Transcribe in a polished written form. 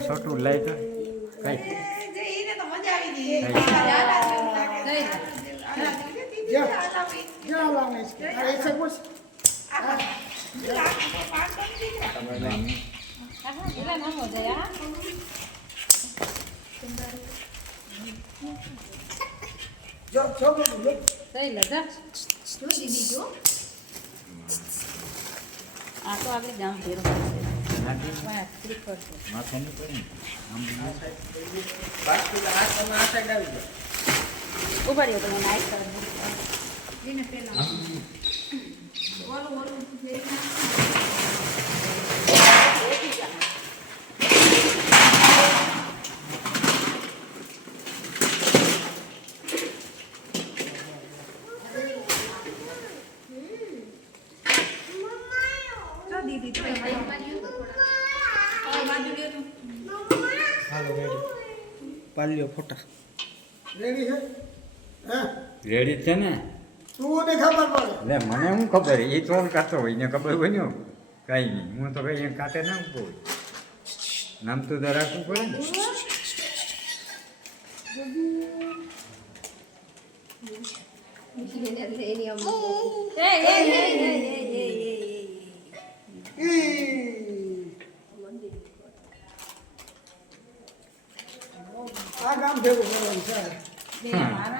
છોટું લઈ તો તો આપણે જામ ફેરો ઉભા રહ્યો તમે નાઈટ પાલ્યો ફોટા રેડી છે રેડી છે ને તું ને ખબર પડે લે મને શું ખબર એ તો કાતો હોય ને ખબર હોય ને કઈ નહીં હું તો કઈ કાતે ના ઉભો હોય નામ તો રાખવું પડે ને આ કામ ભેગું કરવાનું છે